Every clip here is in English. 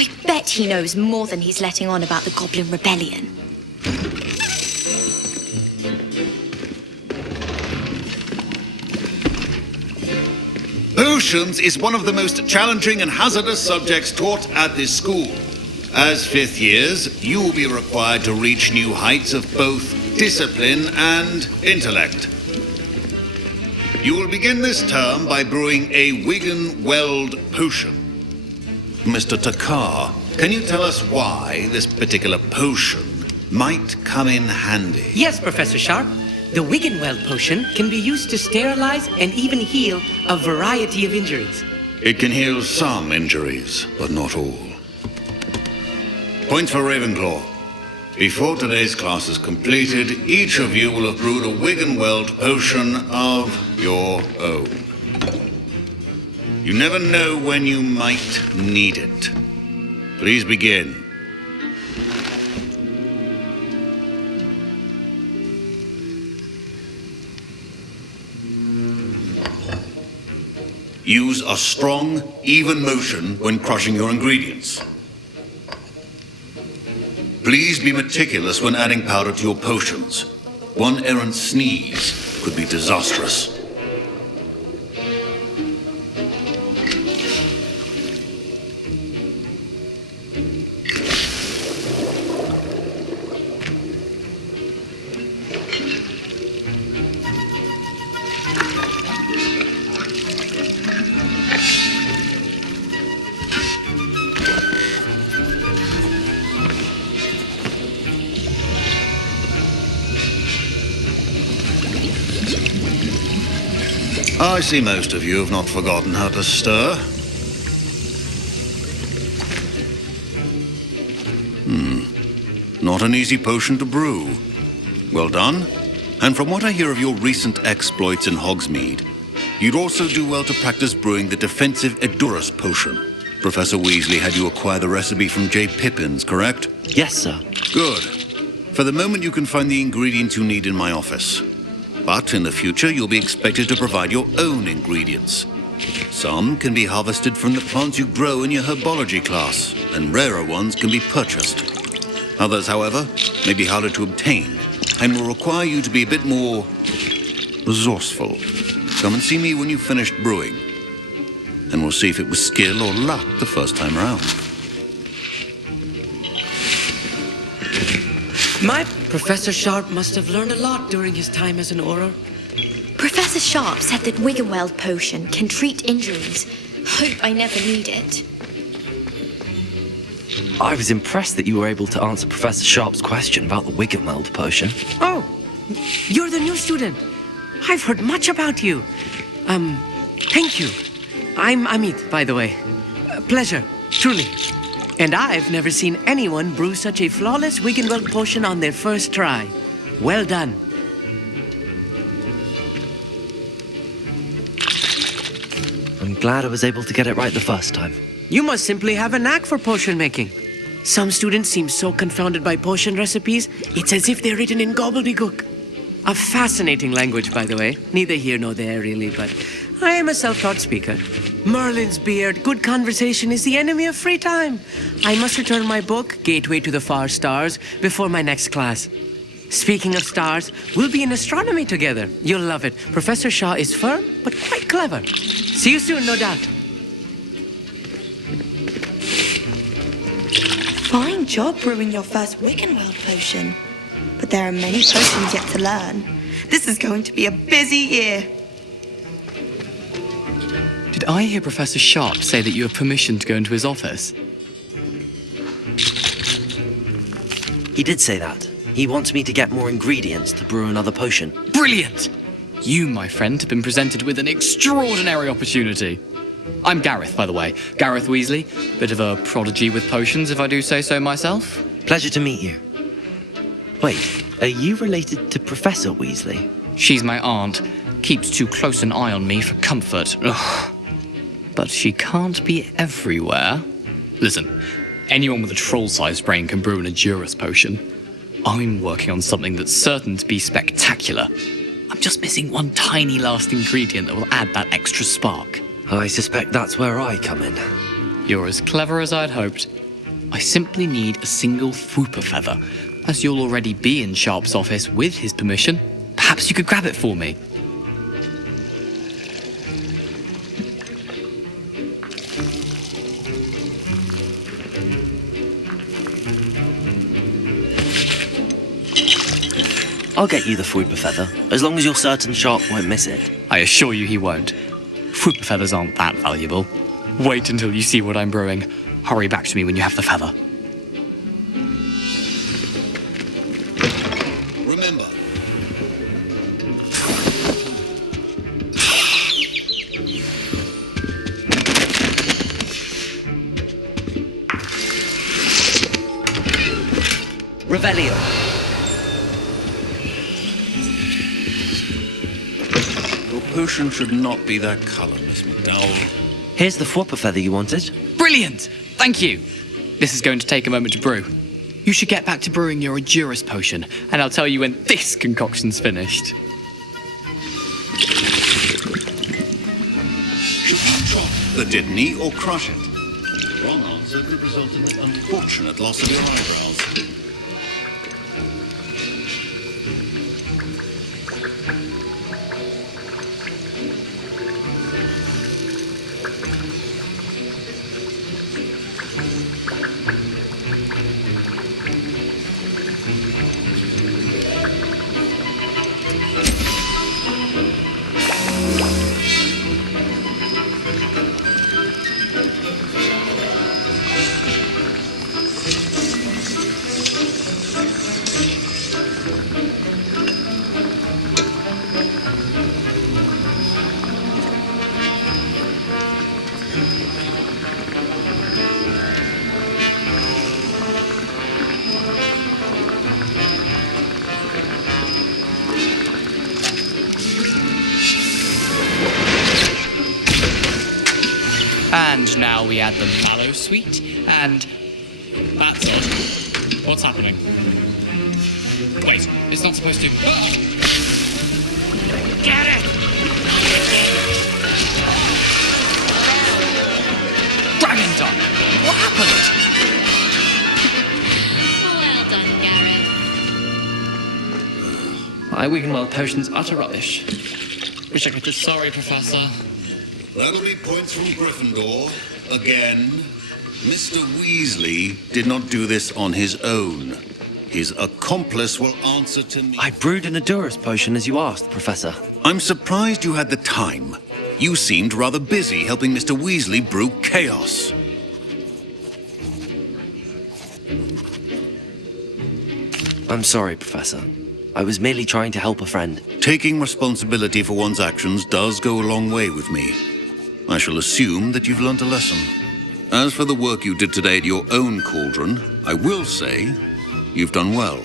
I bet he knows more than he's letting on about the Goblin Rebellion. Potions is one of the most challenging and hazardous subjects taught at this school. As fifth years, you will be required to reach new heights of both discipline and intellect. You will begin this term by brewing a Wiggenweld potion. Mr. Takar, can you tell us why this particular potion might come in handy? Yes, Professor Sharp. The Wiggenweld potion can be used to sterilize and even heal a variety of injuries. It can heal some injuries, but not all. Points for Ravenclaw. Before today's class is completed, each of you will have brewed a Wiggenweld potion of your own. You never know when you might need it. Please begin. Use a strong, even motion when crushing your ingredients. Please be meticulous when adding powder to your potions. One errant sneeze could be disastrous. I see most of you have not forgotten how to stir. Not an easy potion to brew. Well done. And from what I hear of your recent exploits in Hogsmeade, you'd also do well to practice brewing the defensive Edurus potion. Professor Weasley had you acquire the recipe from J. Pippins, correct? Yes, sir. Good. For the moment, you can find the ingredients you need in my office. But in the future, you'll be expected to provide your own ingredients. Some can be harvested from the plants you grow in your herbology class, and rarer ones can be purchased. Others, however, may be harder to obtain, and will require you to be a bit more resourceful. Come and see me when you've finished brewing, and we'll see if it was skill or luck the first time around. My Professor Sharp must have learned a lot during his time as an Auror. Professor Sharp said that Wiggenweld potion can treat injuries. Hope I never need it. I was impressed that you were able to answer Professor Sharp's question about the Wiggenweld potion. Oh, you're the new student. I've heard much about you. Thank you. I'm Amit, by the way. Pleasure, truly. And I've never seen anyone brew such a flawless Wiggenweld potion on their first try. Well done. I'm glad I was able to get it right the first time. You must simply have a knack for potion making. Some students seem so confounded by potion recipes, it's as if they're written in gobbledygook. A fascinating language, by the way. Neither here nor there, really, but I am a self-taught speaker. Merlin's beard, good conversation is the enemy of free time. I must return my book, Gateway to the Far Stars, before my next class. Speaking of stars, we'll be in astronomy together. You'll love it. Professor Shaw is firm, but quite clever. See you soon, no doubt. Fine job brewing your first Wiggenweld potion. But there are many potions yet to learn. This is going to be a busy year. Did I hear Professor Sharp say that you have permission to go into his office? He did say that. He wants me to get more ingredients to brew another potion. Brilliant! You, my friend, have been presented with an extraordinary opportunity. I'm Gareth, by the way. Gareth Weasley. Bit of a prodigy with potions, if I do say so myself. Pleasure to meet you. Wait, are you related to Professor Weasley? She's my aunt. Keeps too close an eye on me for comfort. Ugh. But she can't be everywhere. Listen, anyone with a troll-sized brain can brew an Edurus potion. I'm working on something that's certain to be spectacular. I'm just missing one tiny last ingredient that will add that extra spark. I suspect that's where I come in. You're as clever as I'd hoped. I simply need a single Fwooper feather. As you'll already be in Sharp's office with his permission, perhaps you could grab it for me. I'll get you the Fwooper feather, as long as you're certain Sharp won't miss it. I assure you he won't. Fwooper feathers aren't that valuable. Wait until you see what I'm brewing. Hurry back to me when you have the feather. Remember, Revelio. your potion should not be that color, Miss McDowell. Here's the Fwooper feather you wanted. Brilliant! Thank you! This is going to take a moment to brew. You should get back to brewing your Edurus potion, and I'll tell you when this concoction's finished. Should you drop the Didney or crush it? Wrong answer could result in an unfortunate loss of your eyebrows. And now we add the mallow sweet, and that's odd. What's happening? Wait, it's not supposed to. Ah! Get it! Dragon Dog! What happened? Well done, Gareth. My Wiggenweld potion's utter rubbish. Wish I could just. Sorry, Professor. That'll be points from Gryffindor. Again. Mr. Weasley did not do this on his own. His accomplice will answer to me. I brewed an Edurus potion as you asked, Professor. I'm surprised you had the time. You seemed rather busy helping Mr. Weasley brew chaos. I'm sorry, Professor. I was merely trying to help a friend. Taking responsibility for one's actions does go a long way with me. I shall assume that you've learnt a lesson. As for the work you did today at your own cauldron, I will say you've done well.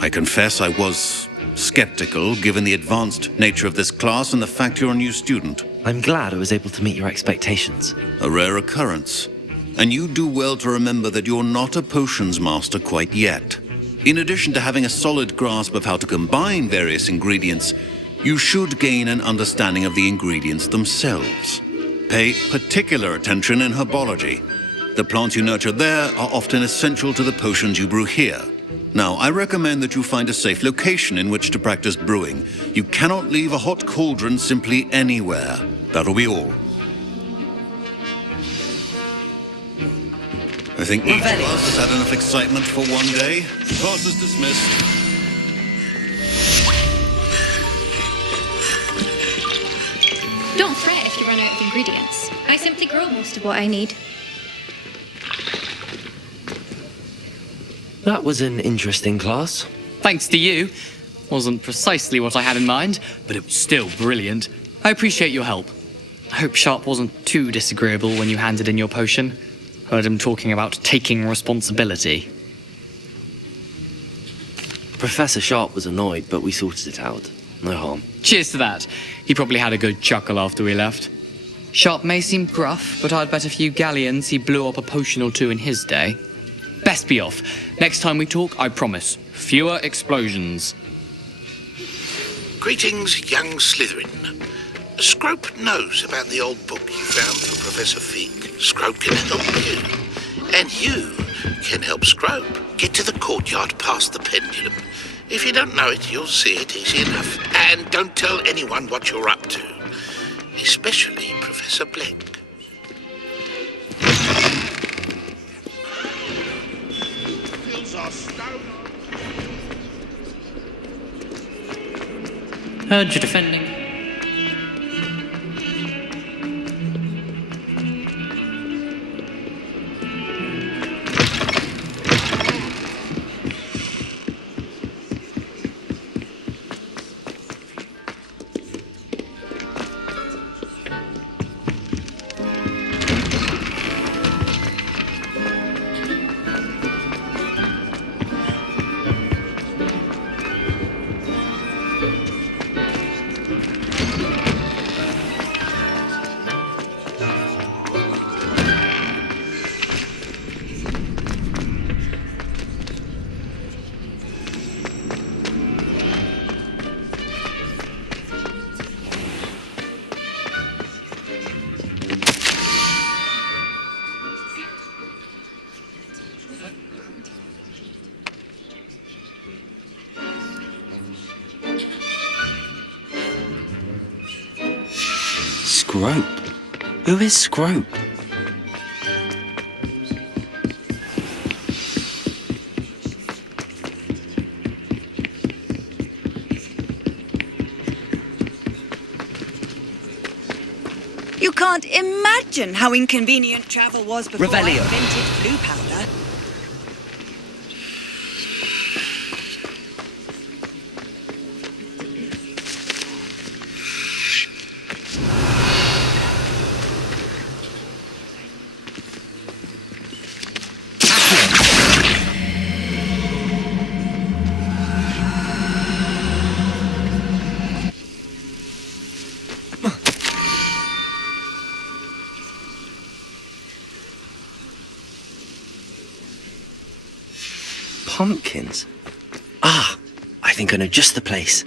I confess I was skeptical given the advanced nature of this class and the fact you're a new student. I'm glad I was able to meet your expectations. A rare occurrence. And you do well to remember that you're not a potions master quite yet. In addition to having a solid grasp of how to combine various ingredients, you should gain an understanding of the ingredients themselves. Pay particular attention in herbology. The plants you nurture there are often essential to the potions you brew here. Now, I recommend that you find a safe location in which to practice brewing. You cannot leave a hot cauldron simply anywhere. That'll be all. I think each of us has had enough excitement for one day. Class is dismissed. Don't fret if you run out of ingredients. I simply grow most of what I need. That was an interesting class. Thanks to you. Wasn't precisely what I had in mind, but it was still brilliant. I appreciate your help. I hope Sharp wasn't too disagreeable when you handed in your potion. Heard him talking about taking responsibility. Professor Sharp was annoyed, but we sorted it out. No harm. Cheers to that. He probably had a good chuckle after we left. Sharp may seem gruff, but I'd bet a few galleons he blew up a potion or two in his day. Best be off. Next time we talk, I promise, fewer explosions. Greetings, young Slytherin. Scrope knows about the old book you found for Professor Fig. Scrope can help you. And you can help Scrope get to the courtyard past the pendulum. If you don't know it, you'll see it easy enough. And don't tell anyone what you're up to, especially Professor Blake. Heard you defending. Scrope? Who is Scrope? You can't imagine how inconvenient travel was before I Revelio. invented blue powder. Pumpkins? Ah, I think I know just the place.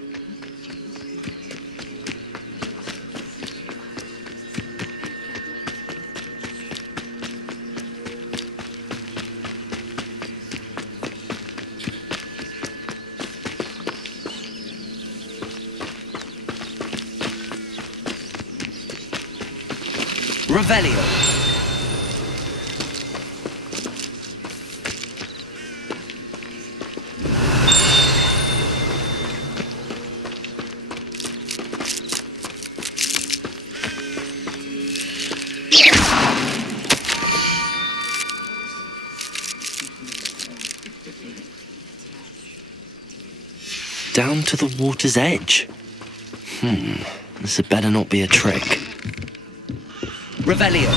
Revelio. Down to the water's edge. This had better not be a trick. Revelio.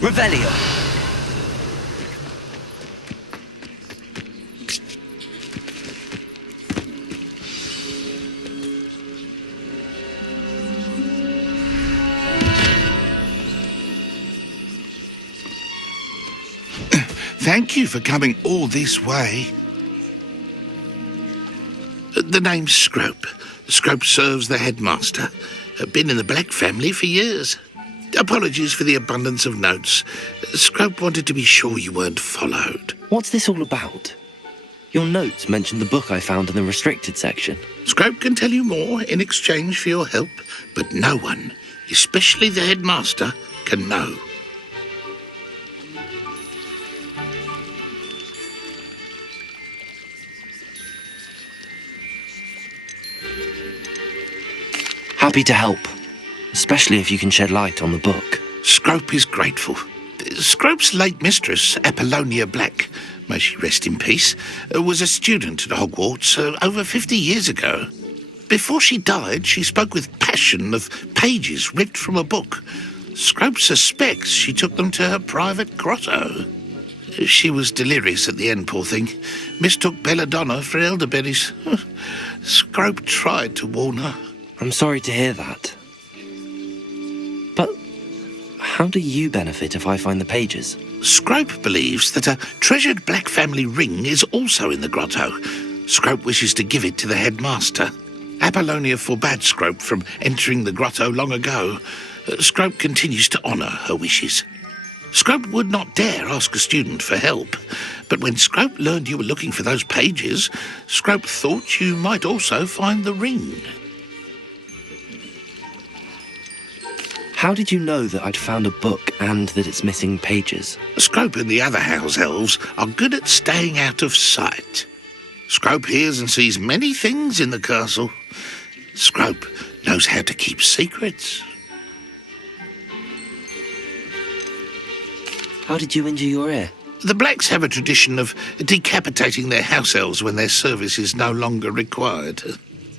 Revelio. Thank you for coming all this way. The name's Scrope. Scrope serves the headmaster. Been in the Black family for years. Apologies for the abundance of notes. Scrope wanted to be sure you weren't followed. What's this all about? Your notes mentioned the book I found in the restricted section. Scrope can tell you more in exchange for your help, but no one, especially the headmaster, can know. Happy to help, especially if you can shed light on the book. Scrope is grateful. Scrope's late mistress, Apollonia Black, may she rest in peace, was a student at Hogwarts over 50 years ago. Before she died, she spoke with passion of pages ripped from a book. Scrope suspects she took them to her private grotto. She was delirious at the end, poor thing. Mistook belladonna for elderberries. Scrope tried to warn her. I'm sorry to hear that. But how do you benefit if I find the pages? Scrope believes that a treasured black family ring is also in the grotto. Scrope wishes to give it to the headmaster. Apollonia forbade Scrope from entering the grotto long ago. Scrope continues to honour her wishes. Scrope would not dare ask a student for help, but when Scrope learned you were looking for those pages, Scrope thought you might also find the ring. How did you know that I'd found a book and that it's missing pages? Scrope and the other house elves are good at staying out of sight. Scrope hears and sees many things in the castle. Scrope knows how to keep secrets. How did you injure your ear? The Blacks have a tradition of decapitating their house elves when their service is no longer required.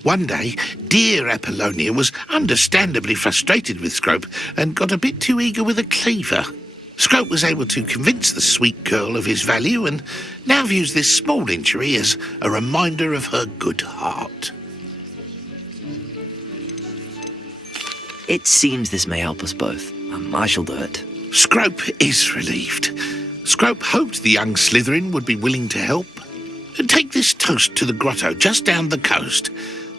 One day, dear Apollonia was understandably frustrated with Scrope and got a bit too eager with a cleaver. Scrope was able to convince the sweet girl of his value and now views this small injury as a reminder of her good heart. It seems this may help us both. I shall do it. Scrope is relieved. Scrope hoped the young Slytherin would be willing to help. Take this toast to the grotto just down the coast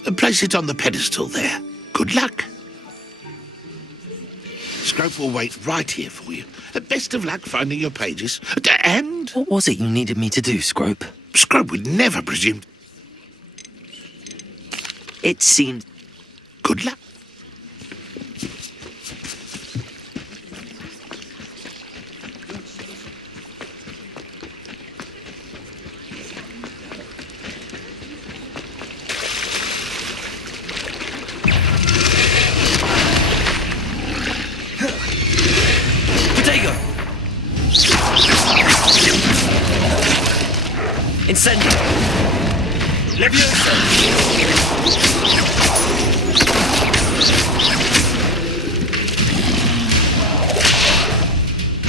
and place it on the pedestal there. Good luck. Scrope will wait right here for you. Best of luck finding your pages. And What was it you needed me to do, Scrope? Scrope would never presume. It seemed... Good luck. Potato! Incendio! Leviosa!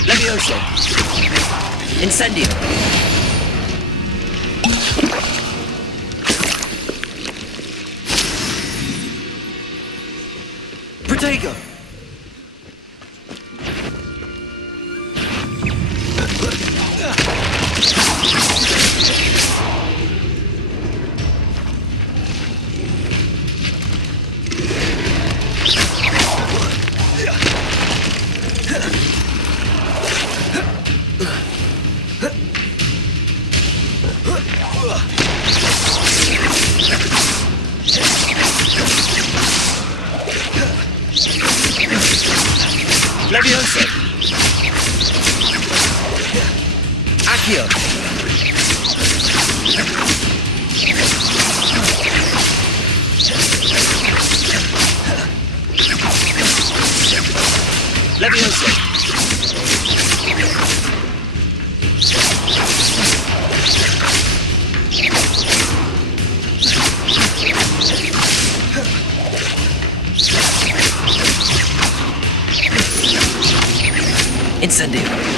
Leviosa! Incendio! Protego! Leviosa! Accio! Leviosa! Incendio!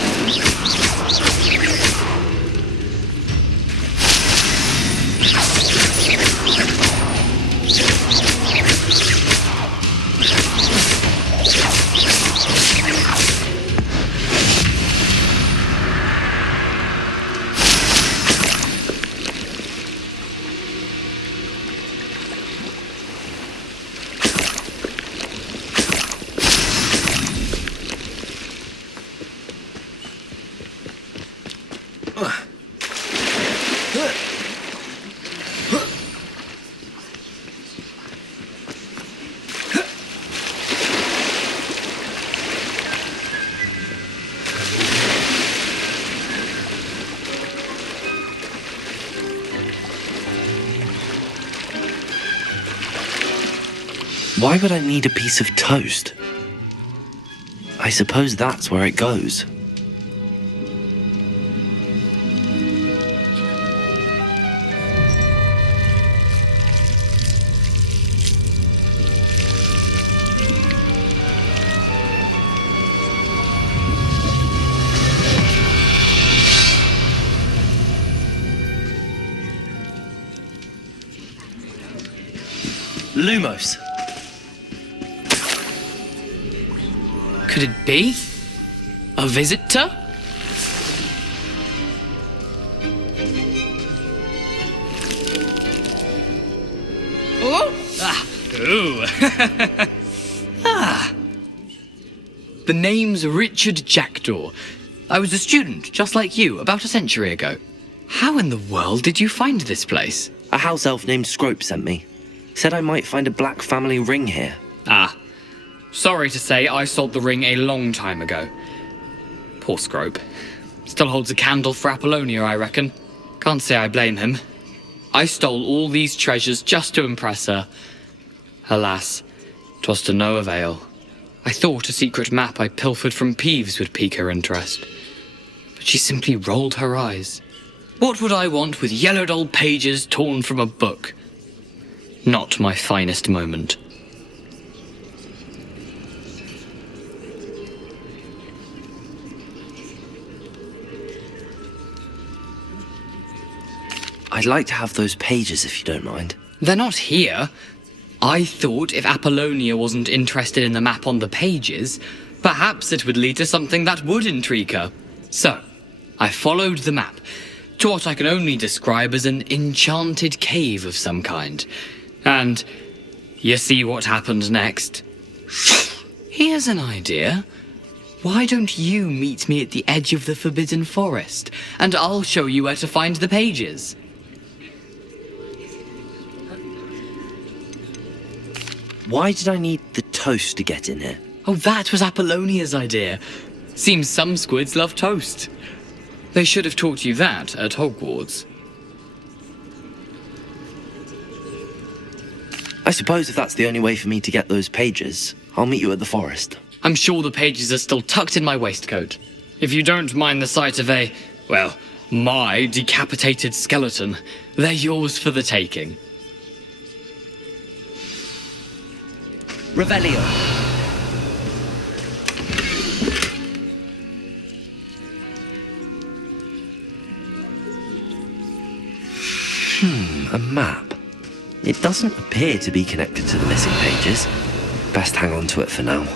Why would I need a piece of toast? I suppose that's where it goes. Lumos. Could it be? A visitor? Oh! Ah! Ooh! Ah! The name's Richard Jackdaw. I was a student, just like you, about a century ago. How in the world did you find this place? A house elf named Scrope sent me. Said I might find a black family ring here. Ah. Sorry to say, I sold the ring a long time ago. Poor Scrope. Still holds a candle for Apollonia, I reckon. Can't say I blame him. I stole all these treasures just to impress her. Alas, 'twas to no avail. I thought a secret map I pilfered from Peeves would pique her interest. But she simply rolled her eyes. What would I want with yellowed old pages torn from a book? Not my finest moment. I'd like to have those pages if you don't mind. They're not here. I thought if Apollonia wasn't interested in the map on the pages, perhaps it would lead to something that would intrigue her. So, I followed the map to what I can only describe as an enchanted cave of some kind. And you see what happened next? Here's an idea. Why don't you meet me at the edge of the Forbidden Forest, and I'll show you where to find the pages. Why did I need the toast to get in here? Oh, that was Apollonia's idea. Seems some squids love toast. They should have taught you that at Hogwarts. I suppose if that's the only way for me to get those pages, I'll meet you at the forest. I'm sure the pages are still tucked in my waistcoat. If you don't mind the sight of my decapitated skeleton, they're yours for the taking. Revelio. A map. It doesn't appear to be connected to the missing pages. Best hang on to it for now.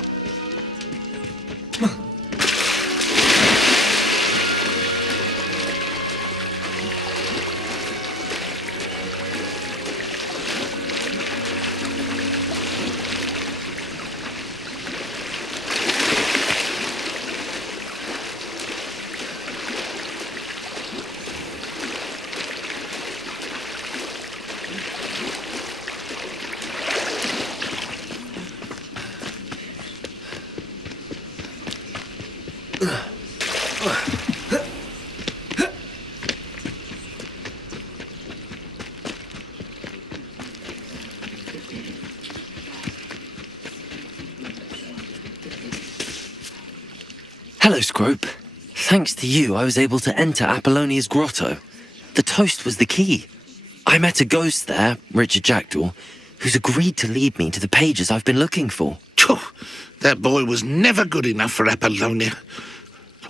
Hello, Scrope. Thanks to you, I was able to enter Apollonia's grotto. The toast was the key. I met a ghost there, Richard Jackdaw, who's agreed to lead me to the pages I've been looking for. Phew, that boy was never good enough for Apollonia.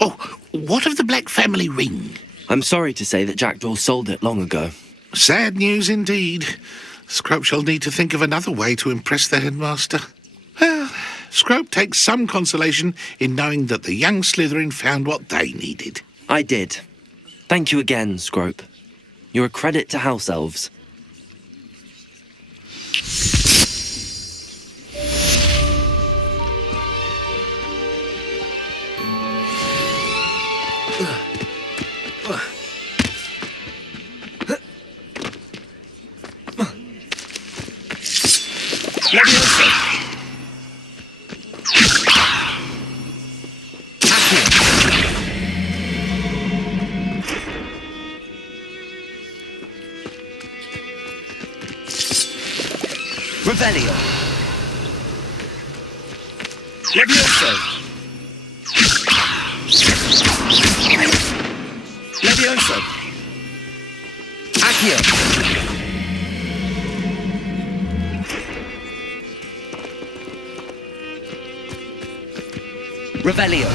Oh, what of the Black family ring? I'm sorry to say that Jackdaw sold it long ago. Sad news indeed. Scrope shall need to think of another way to impress the headmaster. Well, Scrope takes some consolation in knowing that the young Slytherin found what they needed. I did. Thank you again, Scrope. You're a credit to house elves. Revelio. Levioso. Levioso. Accio. Revelio.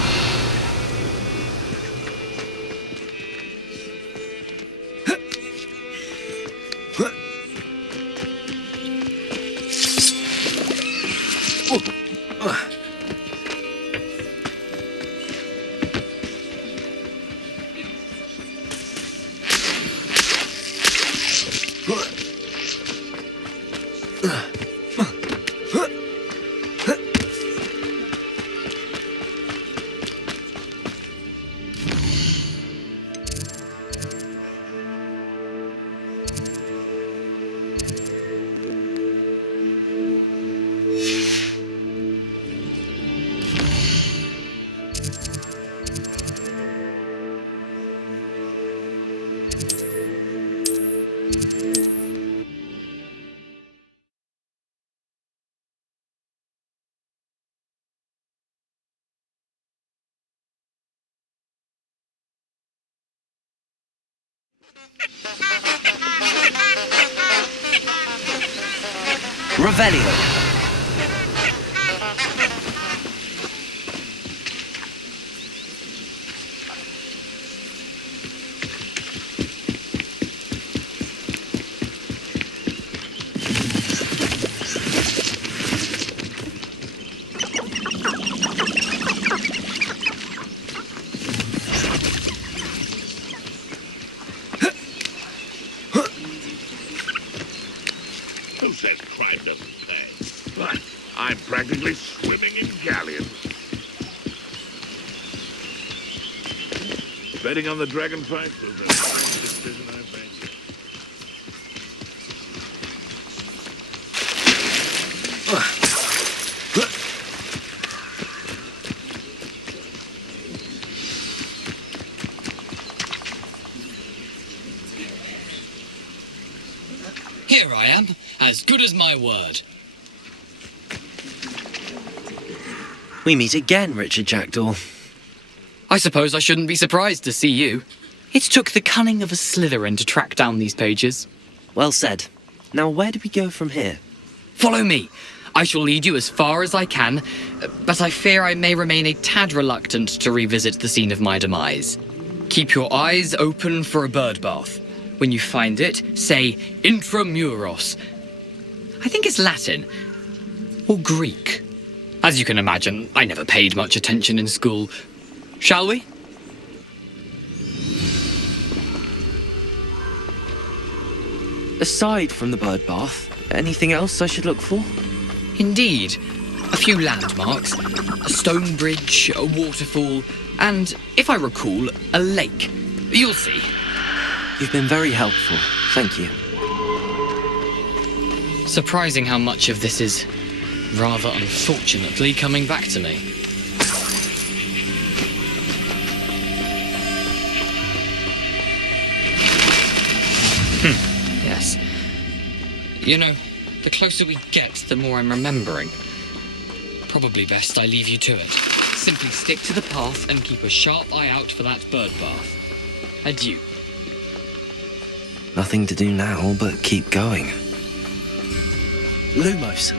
Revelio. Who says crime doesn't pay? But I'm practically swimming in galleons. Betting on the dragon fight was the best decision I've made. Here I am, as good as my word. We meet again, Richard Jackdaw. I suppose I shouldn't be surprised to see you. It took the cunning of a Slytherin to track down these pages. Well said. Now, where do we go from here? Follow me. I shall lead you as far as I can, but I fear I may remain a tad reluctant to revisit the scene of my demise. Keep your eyes open for a bird bath. When you find it, say intramuros. I think it's Latin. Or Greek. As you can imagine, I never paid much attention in school. Shall we? Aside from the bird bath, anything else I should look for? Indeed. A few landmarks, a stone bridge, a waterfall, and, if I recall, a lake. You'll see. You've been very helpful. Thank you. Surprising how much of this is, rather unfortunately, coming back to me. Yes. You know, the closer we get, the more I'm remembering. Probably best I leave you to it. Simply stick to the path and keep a sharp eye out for that bird bath. Adieu. Nothing to do now but keep going. Lumos.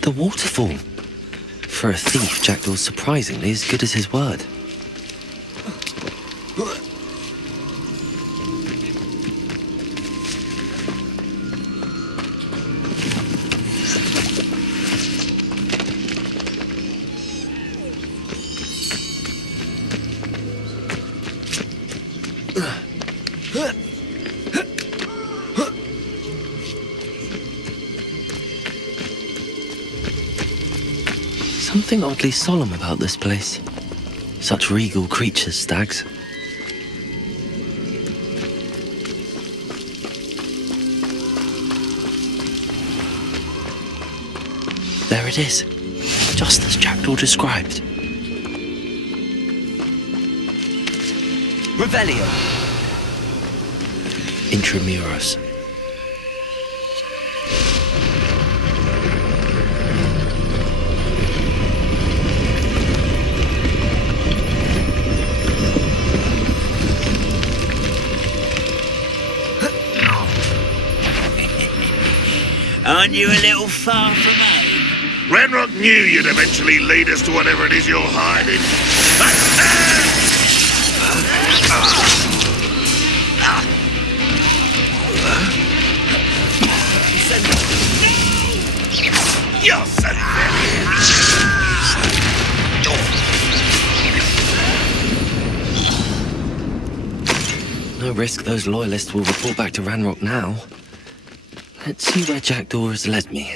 The waterfall. For a thief, Jackdaw's surprisingly as good as his word. Something oddly solemn about this place. Such regal creatures, stags. There it is, just as Jackdaw described. Revelio. Intramuros. Aren't you a little far from home? Ranrock knew you'd eventually lead us to whatever it is you're hiding. You're so No risk those loyalists will report back to Ranrock now. Let's see where Jackdaw has led me.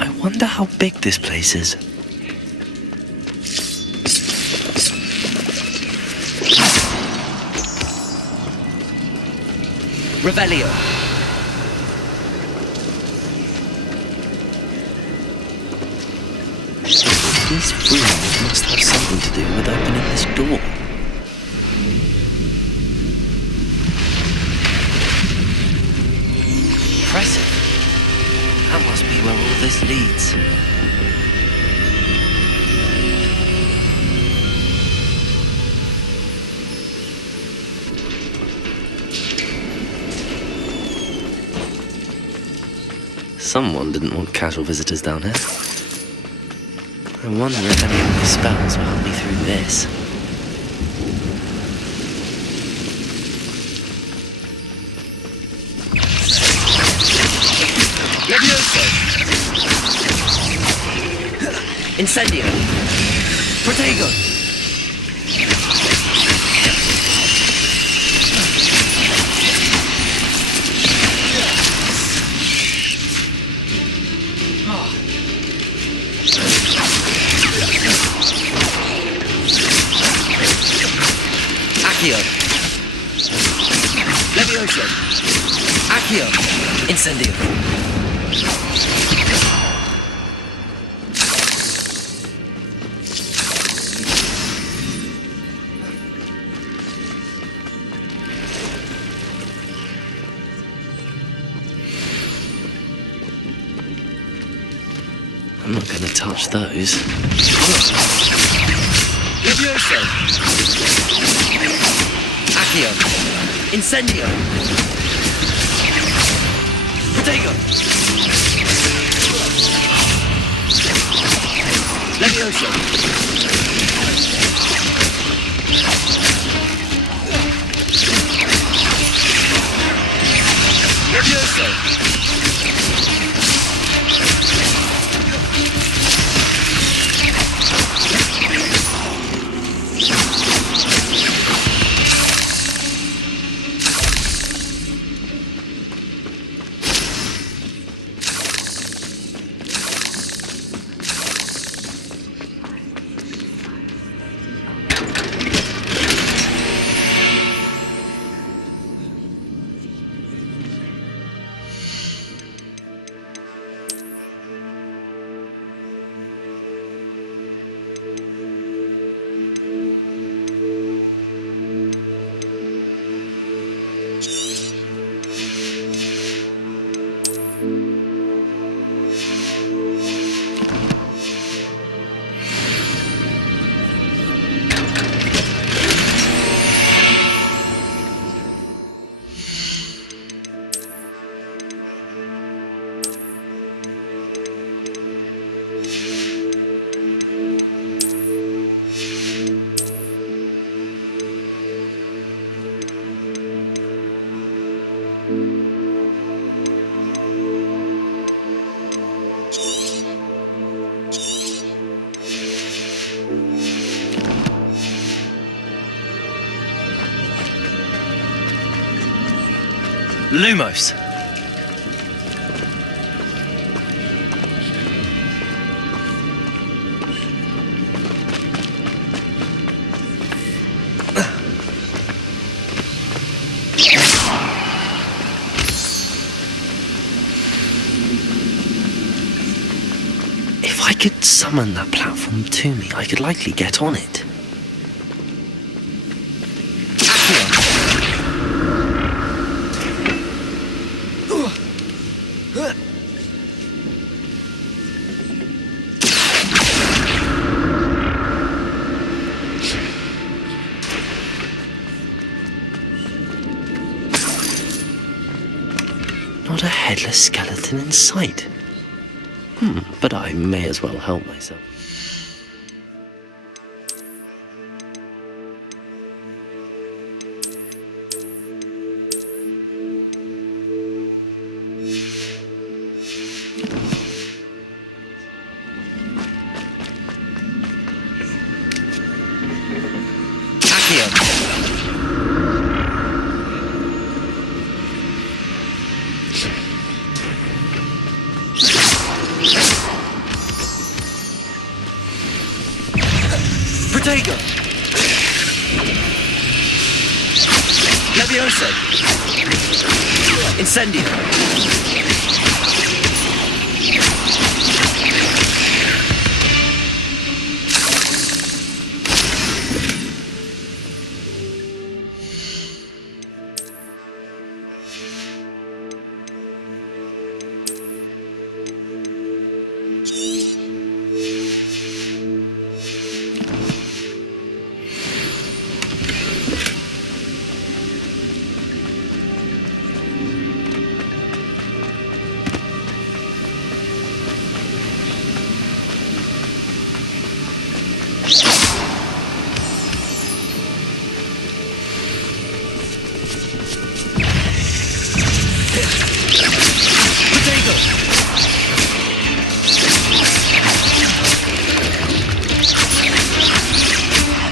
I wonder how big this place is. Revelio. These ruins must have something to do with opening this door. Impressive. That must be where all this leads. Someone didn't want casual visitors down here. I wonder if any of the spells will help me through this. Levioso! Incendio! Protego! Accio! Levioso! Accio! Incendio! I'm not going to touch those. Levioso! Accio! Incendio! Protego! Levioso! Levioso! Lumos! If I could summon that platform to me, I could likely get on it. Not a headless skeleton in sight. But I may as well help myself. Protego! Levioso! Incendio!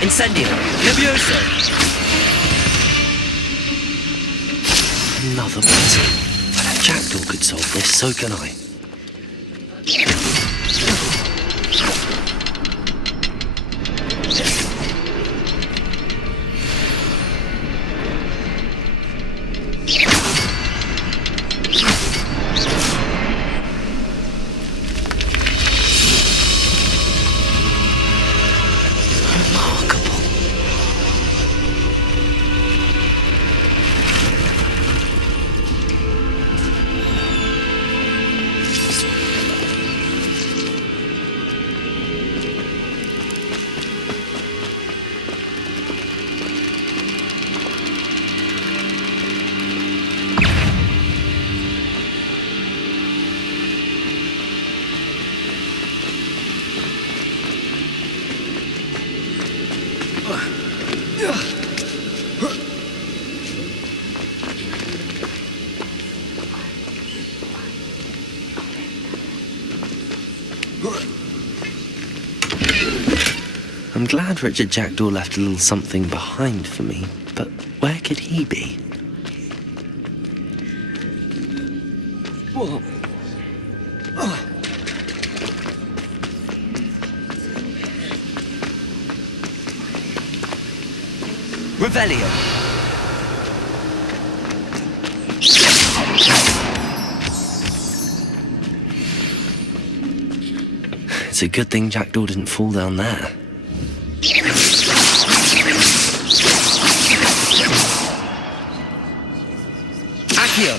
Incendio! Levioso! Another battle. If Jackdaw could solve this, so can I. I'm glad Richard Jackdaw left a little something behind for me, but where could he be? Whoa. Revelio. It's a good thing Jackdaw didn't fall down there. Accio.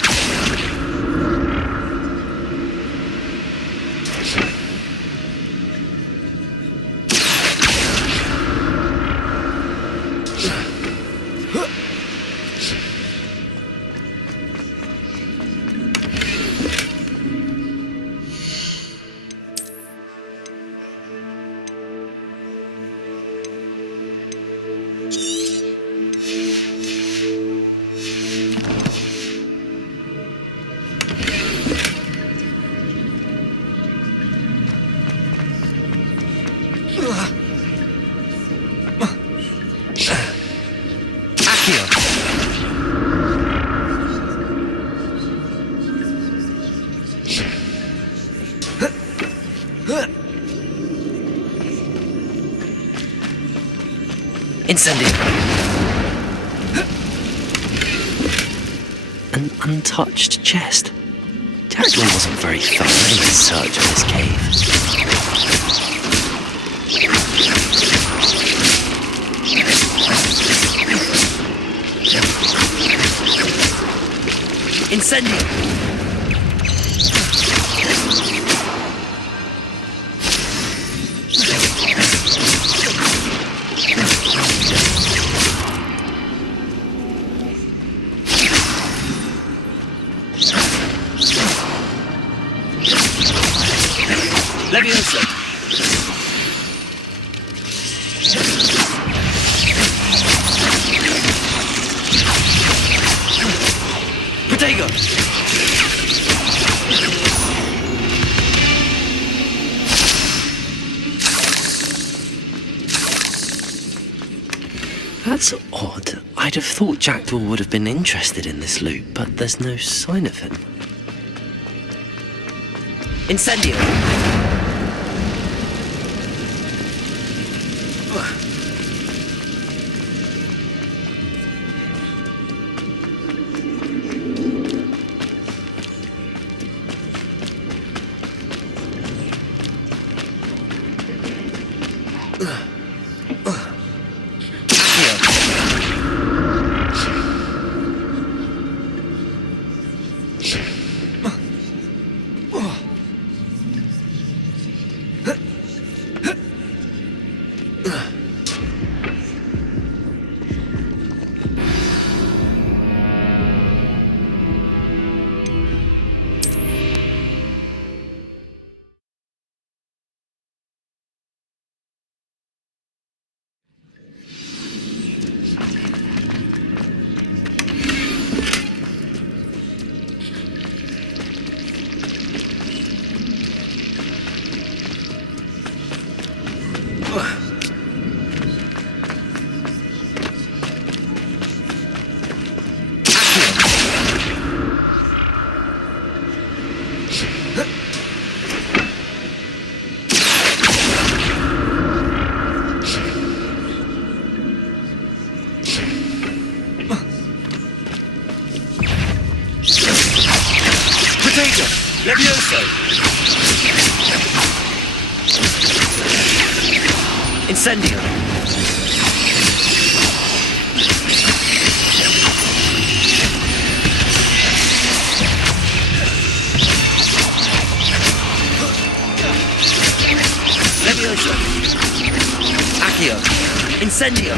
Incendio. An untouched chest. Jackdaw wasn't very thorough in his search of this cave. Incendio. Levioso. Protego. That's odd. I'd have thought Jackdaw would have been interested in this loot, but there's no sign of him. Incendio. Levioso! Incendio! Levioso! Accio! Incendio!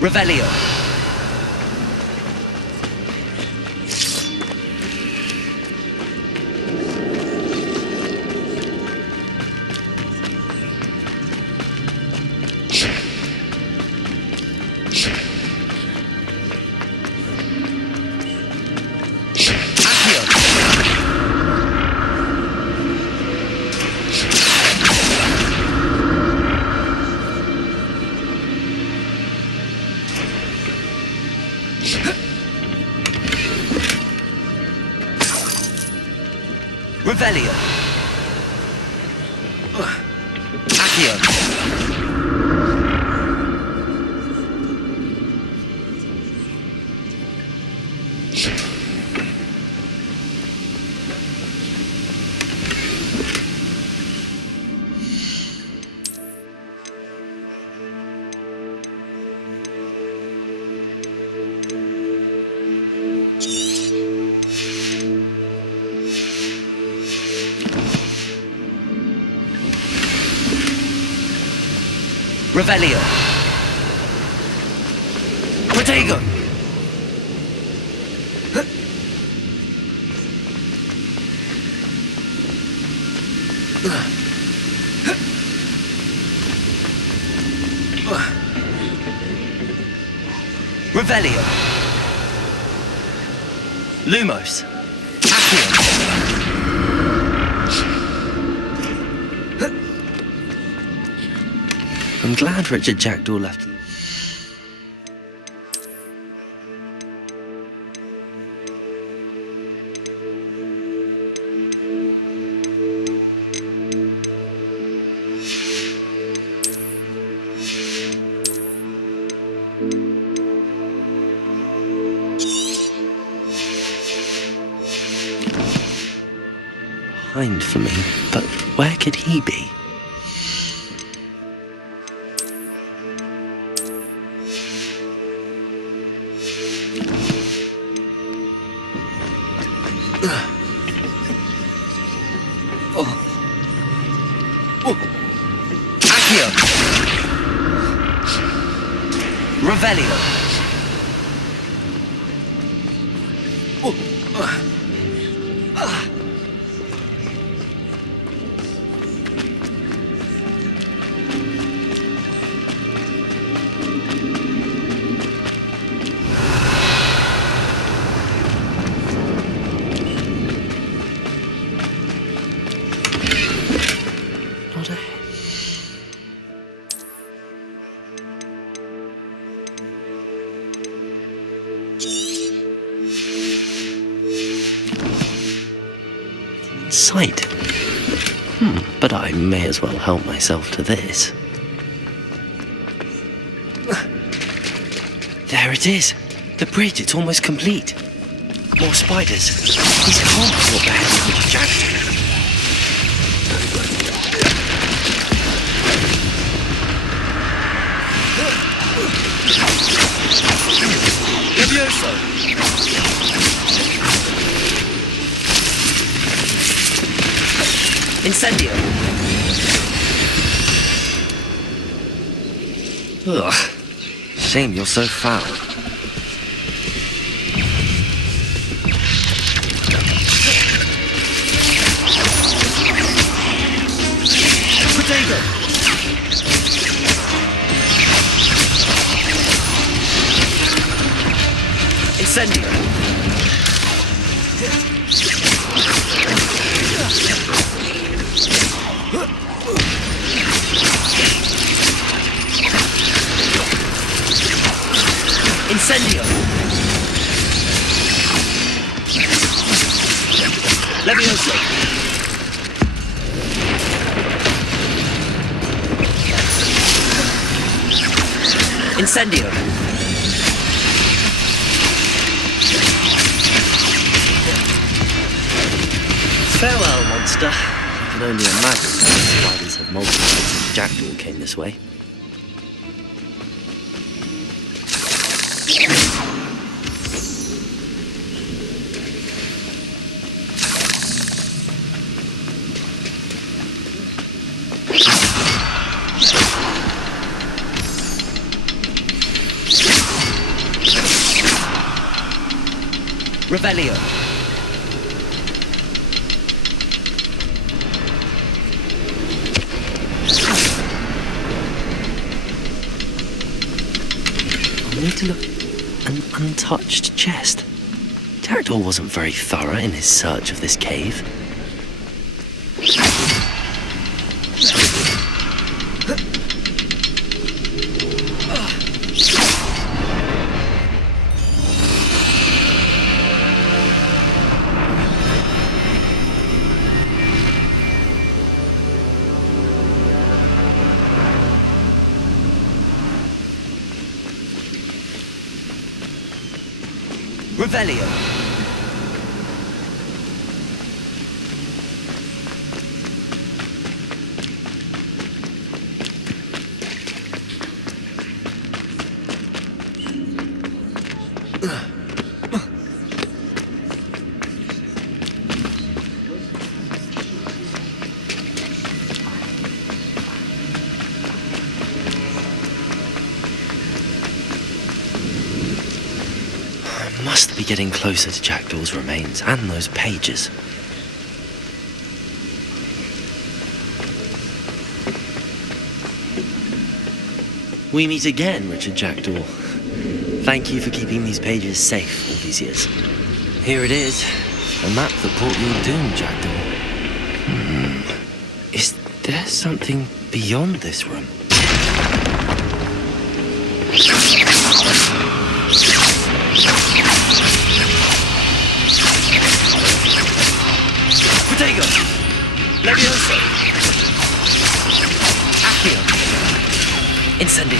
Revelio. Revelio. Accio. Revelio. Protego. Revelio. Lumos. Accio. I'm glad Richard Jackdaw left. Behind for me, but where could he be? Accio. Revelio. sight. But I may as well help myself to this. There it is. The bridge, it's almost complete. More spiders. These can't be what the heck would you jack to. Levioso! Incendio! Ugh. Shame you're so foul. Potato! Incendio! Incendio! Levioso! Incendio! Farewell, monster. I can only imagine how spiders have multiplied since Jackdaw came this way. Revelio. I need to look an untouched chest. Jackdaw wasn't very thorough in his search of this cave. Revelio. Must be getting closer to Jackdaw's remains and those pages. We meet again, Richard Jackdaw. Thank you for keeping these pages safe all these years. Here it is, a map that brought your doom, Jackdaw. Is there something beyond this room? Protego! Levioso! Accio! Incendio!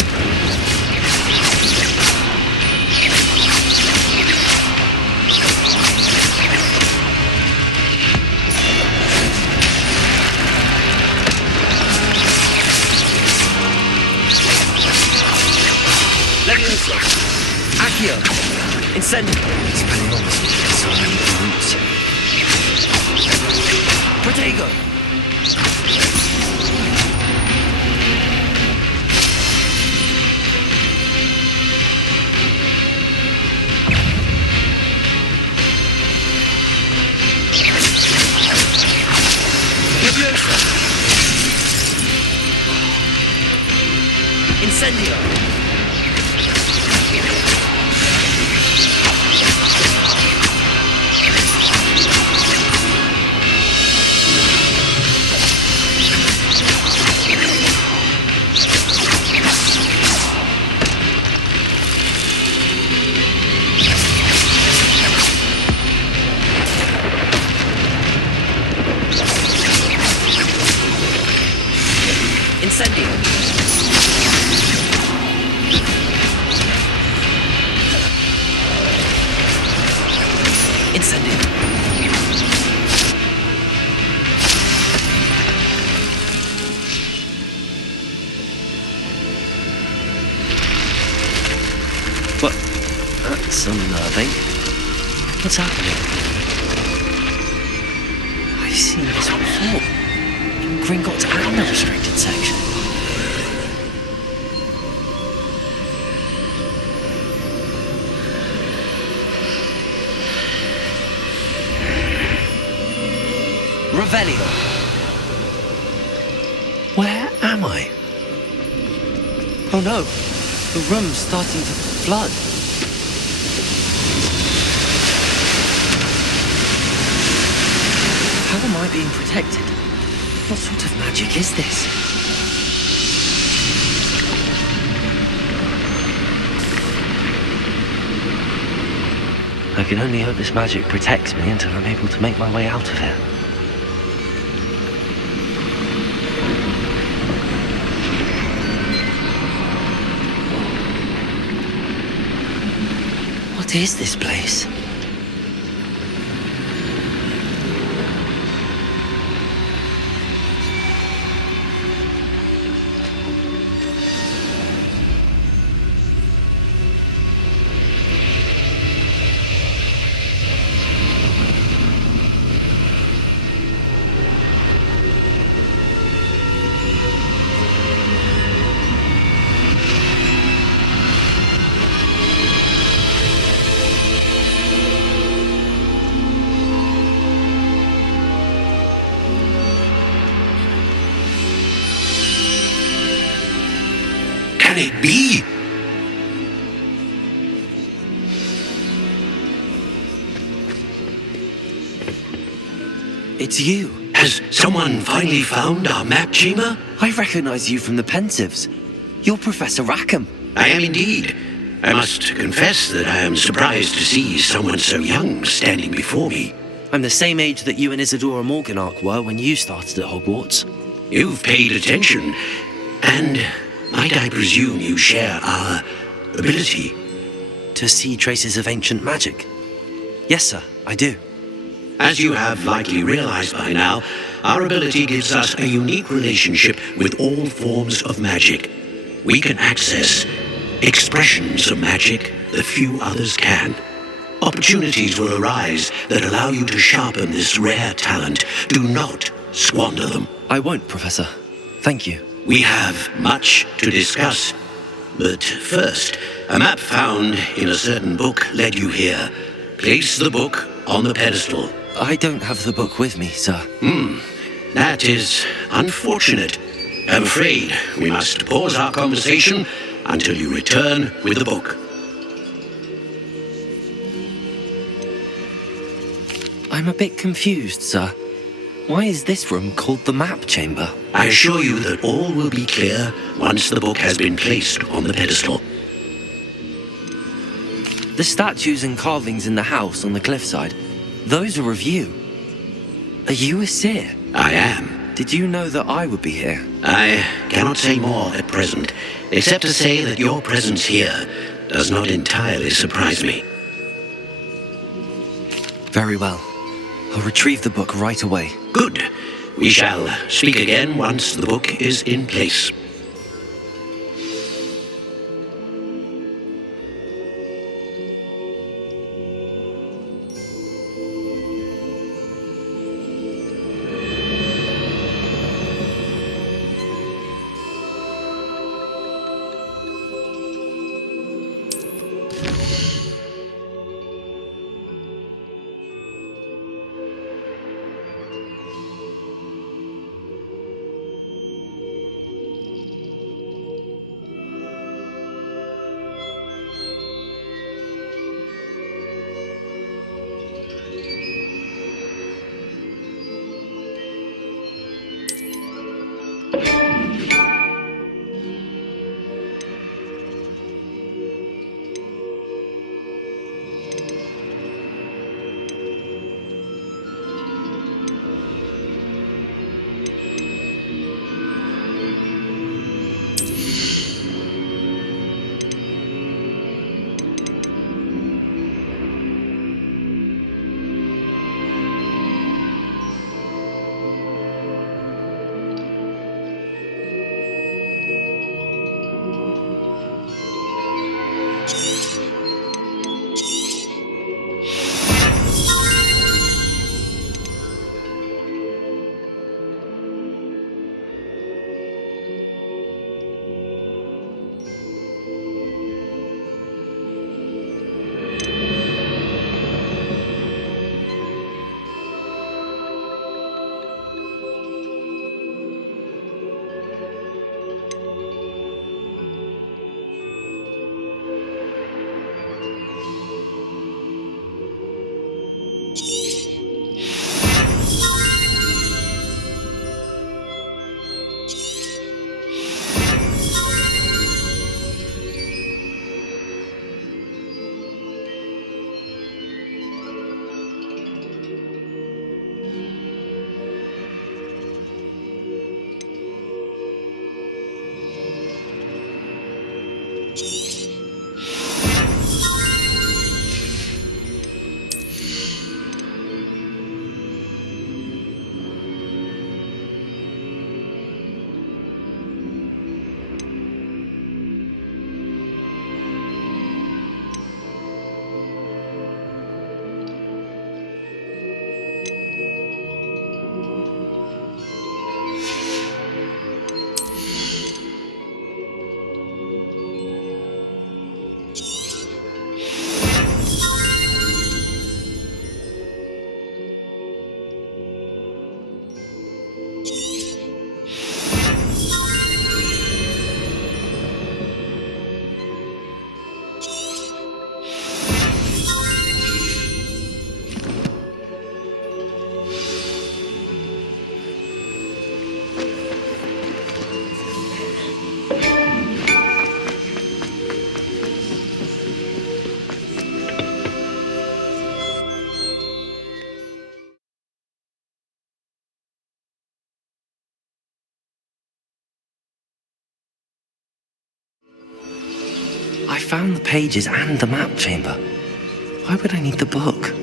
Levioso! Accio! Incendio! Expelliarmus, so many brutes. Protego! Leviosa! Incendio! Incendio! Incendio! What? That's unnerving. What's happening? I've seen this before. In Gringotts and the restricted section. Revelio. Where am I? Oh no, the room's starting to flood. How am I being protected? What sort of magic is this? I can only hope this magic protects me until I'm able to make my way out of here. What is this place? Can it be? It's you. Has someone finally found our map chamber? I recognize you from the Pensieves. You're Professor Rackham. I am indeed. I must confess that I am surprised to see someone so young standing before me. I'm the same age that you and Isadora Morganach were when you started at Hogwarts. You've paid attention, and might I presume you share our ability? To see traces of ancient magic. Yes, sir, I do. As you have likely realized by now, our ability gives us a unique relationship with all forms of magic. We can access expressions of magic that few others can. Opportunities will arise that allow you to sharpen this rare talent. Do not squander them. I won't, Professor. Thank you. We have much to discuss. But first, a map found in a certain book led you here. Place the book on the pedestal. I don't have the book with me, sir. That is unfortunate. I'm afraid we must pause our conversation until you return with the book. I'm a bit confused, sir. Why is this room called the map chamber? I assure you that all will be clear once the book has been placed on the pedestal. The statues and carvings in the house on the cliffside, those are of you. Are you a seer? I am. Did you know that I would be here? I cannot say more at present, except to say that your presence here does not entirely surprise me. Very well. I'll retrieve the book right away. Good. We shall speak again once the book is in place. I found the pages and the map chamber. Why would I need the book?